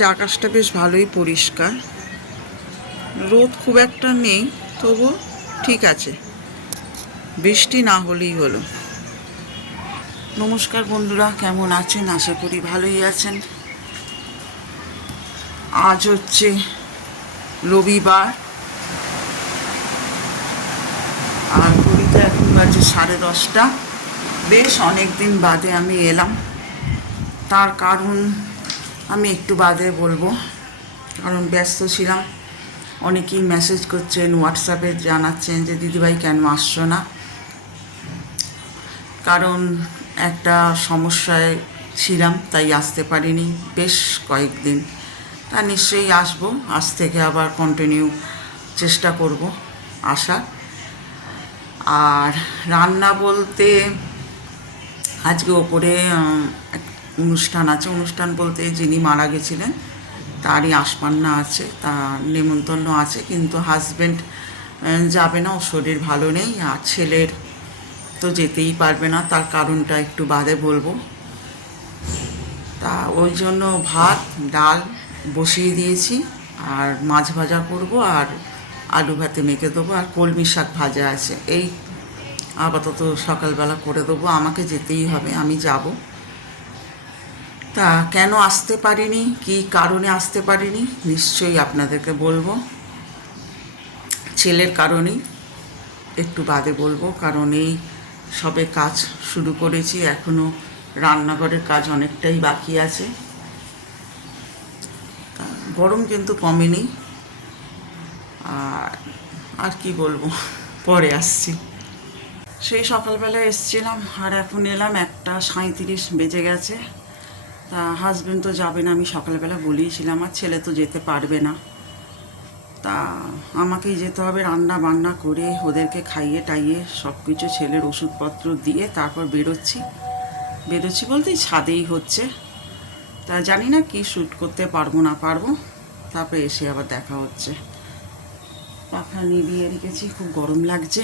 আকাশটা বেশ ভালোই পরিষ্কার। রোদ খুব একটা নেই, তবু ঠিক আছে। বৃষ্টি না হলেই হলো। নমস্কার বন্ধুরা, কেমন আছেন? আশা করি ভালোই আছেন। আজ হচ্ছে রবিবার। আর ঘড়িতে এখন বাজে সাড়ে দশটা। বেশ অনেক দিন বাদে আমি এলাম। তার কারণ আমি একটু বাদে বলব, কারণ ব্যস্ত ছিলাম। অনেকেই মেসেজ করছেন হোয়াটসঅ্যাপে জানাচ্ছেন যে, দিদিভাই, কেন আসছো না? কারণ একটা সমস্যায় ছিলাম, তাই আসতে পারিনি বেশ কয়েকদিন। তা নিশ্চয়ই আসব, আজ থেকে আবার কন্টিনিউ চেষ্টা করব আসার আর রান্না বলতে, আজকে ওপরে অনুষ্ঠান আছে। অনুষ্ঠান বলতে যিনি মারা গেছিলেন, তারই আসপান্না আছে, তার নেমন্তন্ন আছে, কিন্তু হাজব্যান্ড যাবে না ওর শরীর ভালো নেই, আর ছেলের তো যেতেই পারবে না, তার কারণটা একটু বাদে বলব। তা ওই জন্য ভাত, ডাল বসিয়ে দিয়েছি, আর মাছ ভাজা করব, আর আলু ভাতে মেখে দেবো, আর কলমি শাক ভাজা আছে। এই আপাতত সকালবেলা করে দেবো, আমাকে যেতেই হবে, আমি যাব। তা কেন আসতে পারিনি? কি কারণে আসতে পারিনি? নিশ্চয়ই আপনাদেরকে বলব। ছেলের কারণেই একটু বাদে বলব, কারণ এই সবে কাজ শুরু করেছি এখনও রান্নাঘরের কাজ অনেকটাই বাকি আছে। গরম কিন্তু কমেনি। আর আর কি বলব, পরে আসছি। সেই সকালবেলা এসছিলাম, আর এখন এলাম একটা সাঁইত্রিশ বেজে গেছে। তা হাজবেন্ড তো যাবে না, আমি সকালবেলা বলিয়েছিলাম আমার ছেলে তো যেতে পারবে না। তা আমাকেই যেতে হবে, রান্না বান্না করে ওদেরকে খাইয়ে টাইয়ে সব কিছু ছেলের ওষুধপত্র দিয়ে তারপর বেরোচ্ছি। বেরোচ্ছি বলতেই ছাদেই হচ্ছে। তা জানি না কি শ্যুট করতে পারব, না পারব। তারপরে এসে আবার দেখা হচ্ছে। পাখা নিভিয়ে রেখেছি, খুব গরম লাগছে।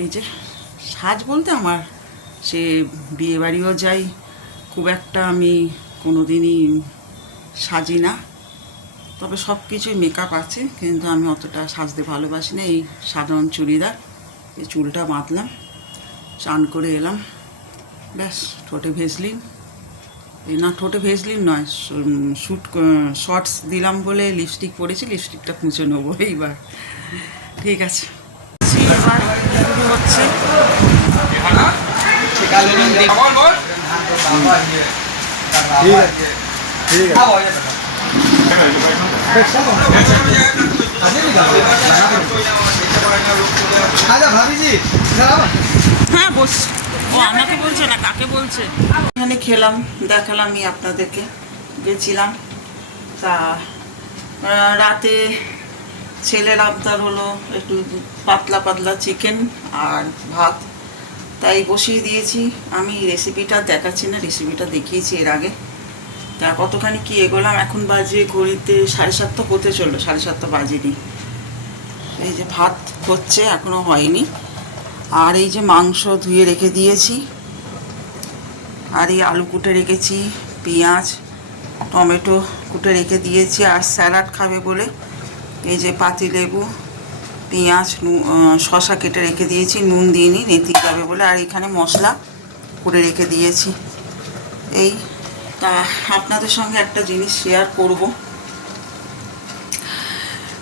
এই যে, সাজ বলতে আমার, সে বিয়েবাড়িও যাই খুব একটা আমি কোনো দিনই সাজি না। তবে সব কিছুই মেকআপ আছে কিন্তু আমি অতটা সাজতে ভালোবাসি না। এই সাধারণ চুড়িদার এই চুলটা বাঁধলাম চান করে এলাম। ব্যাস ঠোঁটে ভেজলিন এই না ঠোঁটে ভেজলিন নয় শ্যুট শর্টস দিলাম বলে লিপস্টিক পরেছি লিপস্টিকটা মুছে নেব এইবার। ঠিক আছে। এবার শুরু হচ্ছে। হ্যাঁ বস। ও, আমাকে বলছে না, কাকে বলছে? এখানে খেলাম দেখালাম আমি আপনাদেরকে। গেছিলাম। তা রাতে ছেলের আবদার হলো একটু পাতলা পাতলা চিকেন আর ভাত। তাই বসিয়ে দিয়েছি। আমি রেসিপিটা দেখাচ্ছি না রেসিপিটা দেখিয়েছি এর আগে। তা কতখানি কি এগোলাম, এখন বাজে ঘড়িতে সাড়ে সাতটা হতে চলল, সাড়ে সাতটা বাজেনি। এই যে ভাত হচ্ছে, এখনও হয়নি। আর এই যে মাংস ধুয়ে রেখে দিয়েছি। আর এই আলু কুটে রেখেছি, পেঁয়াজ, টমেটো কুটে রেখে দিয়েছি। আর স্যালাড খাবে বলে এই যে পাতিলেবু পেঁয়াজ শসা কেটে রেখে দিয়েছি, নুন দিইনি নেতি যাবে বলে। আর এখানে মশলা করে রেখে দিয়েছি। এই, তা আপনাদের সঙ্গে একটা জিনিস শেয়ার করব।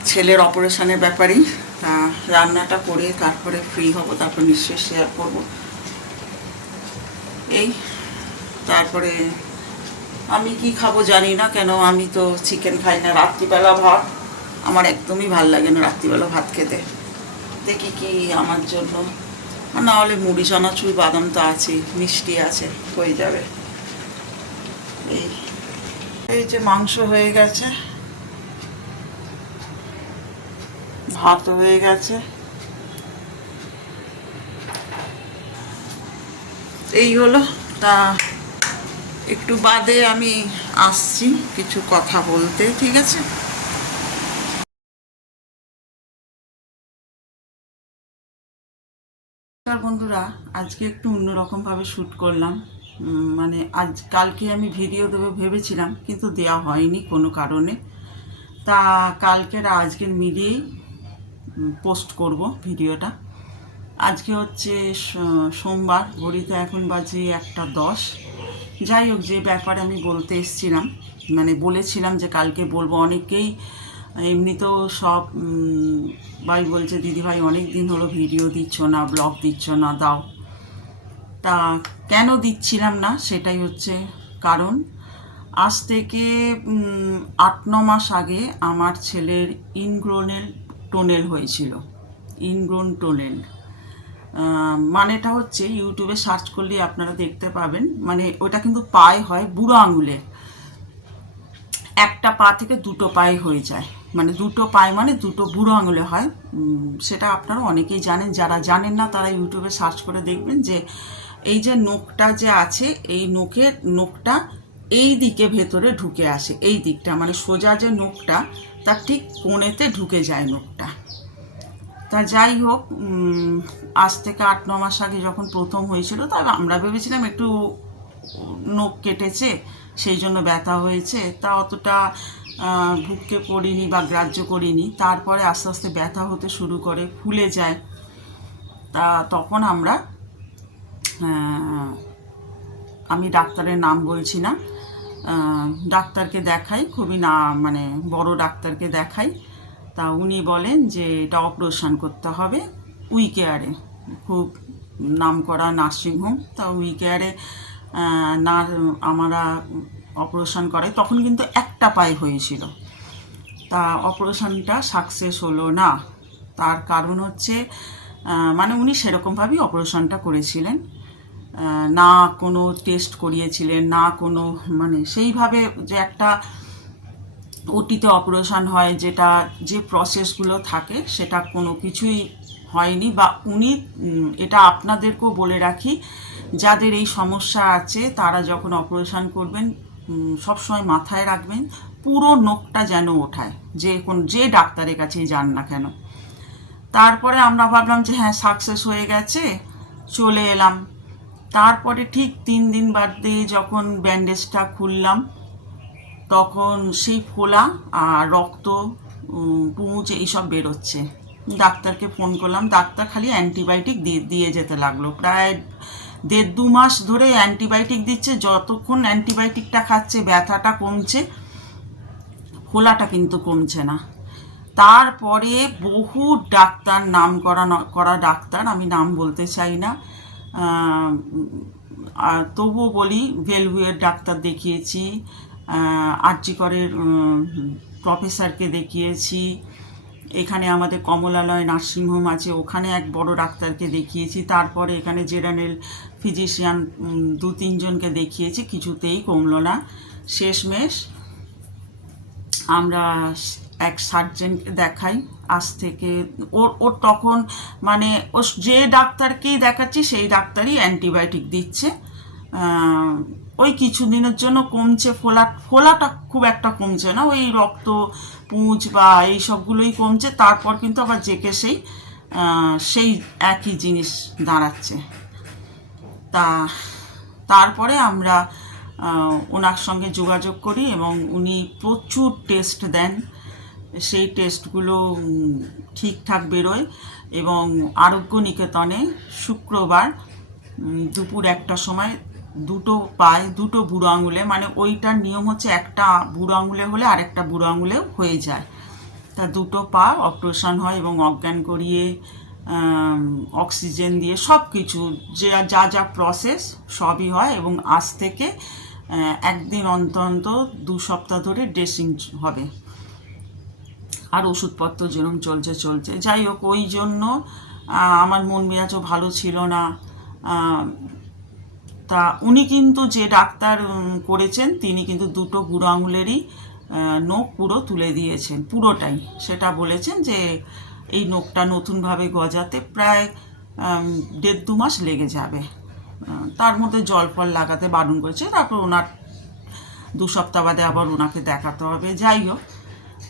ছেলের অপারেশনের ব্যাপারেই, তা রান্নাটা করে তারপরে ফ্রি হব, তারপর নিশ্চয়ই শেয়ার করব। এই, তারপরে আমি কি খাব জানি না, কেন আমি তো চিকেন খাই না। রাত্রিবেলা ভাত আমার একদমই ভালো লাগে না রাত্রিবেলা ভাত খেতে। দেখি কি আমার জন্য। না হলে মুড়ি, চানাচুর, বাদাম তো আছে, মিষ্টি আছে, হয়ে যাবে। এই এই যে মাংস হয়ে গেছে। ভাত হয়ে গেছে। এই হলো, তা একটু বাদে আমি আসছি, কিছু কথা বলতে, ঠিক আছে? নমস্কার বন্ধুরা, আজকে একটু অন্যরকমভাবে শ্যুট করলাম। মানে আজ, কালকে আমি ভিডিও দেবো ভেবেছিলাম, কিন্তু দেওয়া হয়নি কোনো কারণে। তা কালকের আজকের মিলিয়েই পোস্ট করব ভিডিওটা আজকে হচ্ছে সোমবার, ঘড়িতে এখন বাজে একটা দশ। যাই হোক, যে ব্যাপারে আমি বলতে এসেছিলাম মানে বলেছিলাম যে কালকে বলব, অনেকেই এমনিতেও সব ভাই বলছে, দিদিভাই অনেক দিন হলো ভিডিও দিচ্ছ না, ব্লগ দিচ্ছ না, দাও। তা কেন দিচ্ছিলাম না? সেটাই হচ্ছে কারণ, আজ থেকে আট, ন মাস আগে আমার ছেলের ইনগ্রোনেল টোনেল হয়েছিল। Ingrown toenail. মানেটা হচ্ছে ইউটিউবে সার্চ করলে আপনারা দেখতে পাবেন। মানে ওটা কিন্তু পায়ে হয় বুড়ো আঙুলে। একটা পা থেকে দুটো পায়ে হয়ে যায়। মানে দুটো পায়ে মানে দুটো বুড়ো আঙুলে হয়। সেটা আপনারা অনেকেই জানেন, যারা জানেন না তারা ইউটিউবে সার্চ করে দেখবেন যে এই যে নোকটা যে আছে, এই নোকের নোকটা এই দিকে ভেতরে ঢুকে আসে, এই দিকটা। মানে সোজা যে নোকটা তার ঠিক কোণেতে ঢুকে যায় নোকটা তা যাই হোক আজ থেকে আট, ন মাস আগে যখন প্রথম হয়েছিল, তা আমরা ভেবেছিলাম একটু নখ কেটেছে, সেই জন্য ব্যথা হয়েছে। তা অতটা ভুগকে করিনি বা গ্রাহ্য করিনি, তারপরে আস্তে আস্তে ব্যথা হতে শুরু করে, ফুলে যায়। তা তখন আমরা আমি ডাক্তারের নাম বলছি না ডাক্তারকে দেখাই, খুবই না মানে বড় ডাক্তারকে দেখাই। তা উনি বলেন যে, এটা অপারেশন করতে হবে উইকেয়ারে খুব নামকরা নার্সিংহোম তা উইকেয়ারে না আমরা অপারেশন করে, তখন কিন্তু একটা পায়ে হয়েছিল। তা অপারেশনটা সাকসেস হলো না। তার কারণ হচ্ছে মানে উনি সেরকমভাবেই অপারেশনটা করেছিলেন। না কোনো টেস্ট করিয়েছিলেন, না কোনো মানে সেইভাবে যে একটা ওটিতে অপারেশন হয়, যেটা যে প্রসেসগুলো থাকে, সেটা কোনো কিছুই হয়নি বা উনি এটা আপনাদেরকেও বলে রাখি, যাদের এই সমস্যা আছে, তারা যখন অপারেশন করবেন সবসময় মাথায় রাখবেন, পুরো নোকটা যেন ওঠায়, যে কোন যে ডাক্তারের কাছেই যান না কেন। তারপরে আমরা ভাবলাম যে হ্যাঁ সাকসেস হয়ে গেছে, চলে এলাম। তারপরে ঠিক তিন দিন বাদ দিয়ে যখন ব্যান্ডেজটা খুললাম, তখন সেই ফোলা আর রক্ত পুঁজ এইসব বেরোচ্ছে। ডাক্তারকে ফোন করলাম, ডাক্তার খালি অ্যান্টিবায়োটিক দিয়ে দিয়ে যেতে লাগল। প্রায় দেড় দু মাস ধরে অ্যান্টিবায়োটিক দিচ্ছে, যতক্ষণ অ্যান্টিবায়োটিকটা খাচ্ছে, ব্যথাটা কমছে, খোলাটা কিন্তু কমছে না। তারপরে বহু ডাক্তার, নাম করা করা ডাক্তার, আমি নাম বলতে চাই না তবুও বলি, ভেলভুয়ের ডাক্তার দেখিয়েছি আর্যিকরের প্রফেসরকে দেখিয়েছি এখানে আমাদের কমলালয় নার্সিংহোম আছে, ওখানে এক বড় ডাক্তারকে দেখিয়েছি। তারপরে এখানে জেরানেল ফিজিশিয়ান দু তিনজনকে দেখিয়েছি, কিছুতেই কমলো না শেষমেশ আমরা এক সার্জেনকে দেখাই, আজ থেকে ওর ওর তখন মানে ও যে ডাক্তারকেই দেখাচ্ছি, সেই ডাক্তারই অ্যান্টিবায়োটিক দিচ্ছে। ওই কিছু দিনের জন্য কমছে, ফোলা, ফোলাটা খুব একটা কমছে না, ওই রক্ত পুঁজ বা এই সবগুলোই কমছে, তারপর কিন্তু আবার জেকে সেই সেই একই জিনিস দাঁড়াচ্ছে। তা, তারপরে আমরা ওনার সঙ্গে যোগাযোগ করি এবং উনি প্রচুর টেস্ট দেন। সেই টেস্টগুলো ঠিকঠাক বেরোয় এবং আরোগ্য নিকেতনে শুক্রবার দুপুর একটা সময় দুটো পায়ে দুটো বুড়ো আঙুলে মানে ওইটার নিয়ম হচ্ছে একটা বুড়ো আঙুলে হলে আরেকটা বুড়ো আঙুলেও হয়ে যায়। তা দুটো পা অপারেশন হয় এবং অজ্ঞান করিয়ে অক্সিজেন দিয়ে সব কিছু যে যা যা প্রসেস সবই হয় এবং আজ থেকে একদিন অন্তর দু সপ্তাহ ধরে ড্রেসিং হবে। আর ওষুধপত্র যেরকম চলছে চলছে। যাই হোক, ওই জন্য আমার মন মেজাজও ভালো ছিল না। তা উনি কিন্তু যে ডাক্তার করেছেন, তিনি কিন্তু দুটো বুড়ো আঙুলেরই নখ পুরো তুলে দিয়েছেন, পুরোটাই। সেটা বলেছেন যে এই নখটা নতুনভাবে গজাতে প্রায় দেড় দু মাস লেগে যাবে। তার মধ্যে জল ফল লাগাতে বারণ করেছে। তারপর ওনার দু সপ্তাহ বাদে আবার ওনাকে দেখাতে হবে। যাই হোক,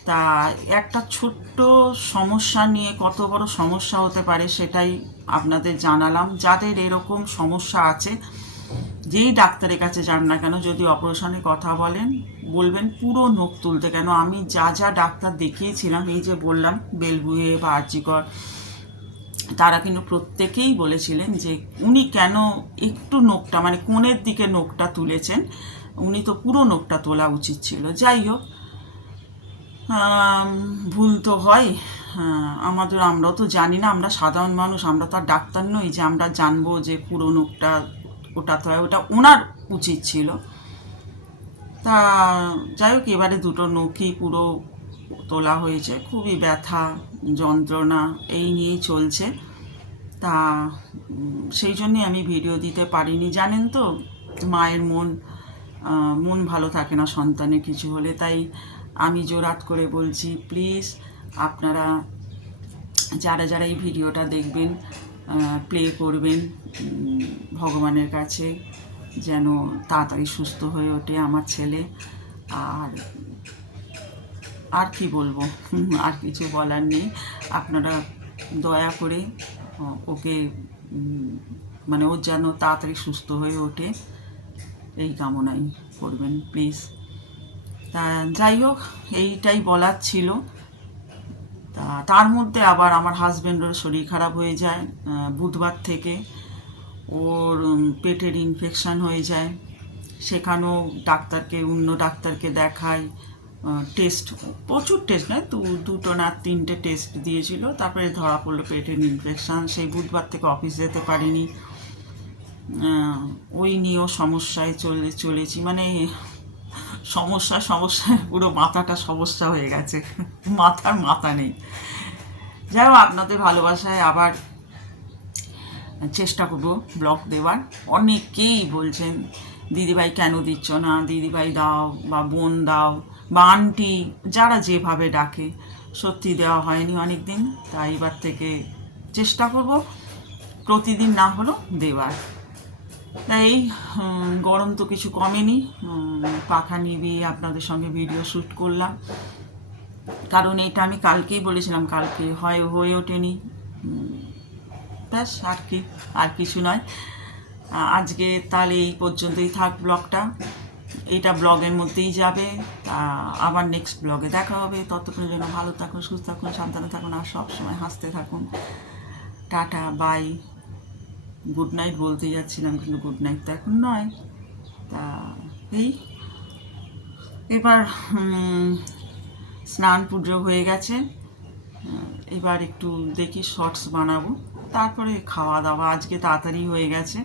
তা একটা ছোট্ট সমস্যা নিয়ে কত বড় সমস্যা হতে পারে সেটাই আপনাদের জানালাম। যাদের এরকম সমস্যা আছে যেই ডাক্তারের কাছে যান না কেন, যদি অপারেশনের কথা বলেন, বলবেন পুরো নখ তুলতে কেন? আমি যা যা ডাক্তার দেখিয়েছিলাম, এই যে বললাম, বেলবুয়ে বা আর্জিকর তারা কিন্তু প্রত্যেকেই বলেছিলেন যে উনি কেন একটু নোকটা মানে কোণের দিকে নোকটা তুলেছেন, উনি তো পুরো নোকটা তোলা উচিত ছিল। যাই হোক ভুল তো হয়। আমাদের, আমরাও তো জানি না, আমরা সাধারণ মানুষ, আমরা তো আর ডাক্তার নই যে আমরা জানব যে পুরো নোকটা ওটা তো, ওটা ওনার উচিত ছিল। তা যাই হোক, এবারে দুটো নখই পুরো তোলা হয়েছে। খুবই ব্যথা, যন্ত্রণা, এই নিয়েই চলছে। তা সেই জন্যে আমি ভিডিও দিতে পারিনি, জানেন তো? মায়ের মন মন ভালো থাকে না সন্তানের কিছু হলে। তাই আমি জোরাত করে বলছি, প্লিজ আপনারা যারা যারা এই ভিডিওটা দেখবেন প্লে করবেন ভগবানের কাছে যেন তাড়াতাড়ি সুস্থ হয়ে ওঠে আমার ছেলে। আর আর কি বলব? আর কিছু বলার নেই। আপনারা দয়া করে ওকে মানে ওর যেন তাড়াতাড়ি সুস্থ হয়ে ওঠে, এই কামনাই করবেন প্লিজ তা, যাই হোক, এইটাই বলার ছিল। তা তার মধ্যে আবার আমার হাজব্যান্ডের শরীর খারাপ হয়ে যায় বুধবার থেকে ওর পেটের ইনফেকশান হয়ে যায়। সেখানেও ডাক্তারকে, অন্য ডাক্তারকে দেখাই টেস্ট প্রচুর টেস্ট নয়, দু, দুটো না তিনটে টেস্ট দিয়েছিল। তারপরে ধরা পড়ল পেটের ইনফেকশান সেই বুধবার থেকে অফিস যেতে পারিনি। ওই নিয়েও সমস্যায় চলে, চলেছি। মানে সমস্যা সমস্যায় পুরো মাথাটা সমস্যা হয়ে গেছে। মাথার মাথা নেই। যাই হোক, আপনাদের ভালোবাসায় আবার চেষ্টা করব ব্লগ দেওয়ার। অনেকেই বলছেন, দিদিভাই কেন দিচ্ছ না? দিদিভাই দাও বা বোন দাও বা আন্টি, যারা যেভাবে ডাকে, সত্যি দেওয়া হয়নি অনেক দিন তাই এবার থেকে চেষ্টা করব প্রতিদিন না হলেও দেওয়ার। তাই এই গরম তো কিছু কমেনি। পাখা নিবিয়ে আপনাদের সঙ্গে ভিডিও শ্যুট করলাম। কারণ এটা আমি কালকেই বলেছিলাম, কালকে হয়, হয়ে ওঠেনি। ব্যাস, আর কি, আর কিছু নয়। আজকে তাহলে এই পর্যন্তই থাক ব্লগটা। এইটা ব্লগের মধ্যেই যাবে। আবার নেক্সট ব্লগে দেখা হবে। ততক্ষণের জন্য ভালো থাকুন, সুস্থ থাকুন, সাবধানে থাকুন, আর সবসময় হাসতে থাকুন। টাটা বাই গুড নাইট বলতে যাচ্ছিলাম, কিন্তু গুড নাইট তো এখন নয়। তা এই, এবার স্নান পুজো হয়ে গেছে। এবার একটু দেখি শর্টস বানাবো। তারপরে খাওয়া দাওয়া আজকে তাড়াতাড়ি হয়ে গেছে।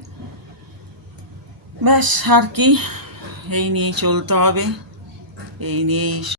ব্যাস, আর কি। এই নিয়েই চলতে হবে। এই নিয়েই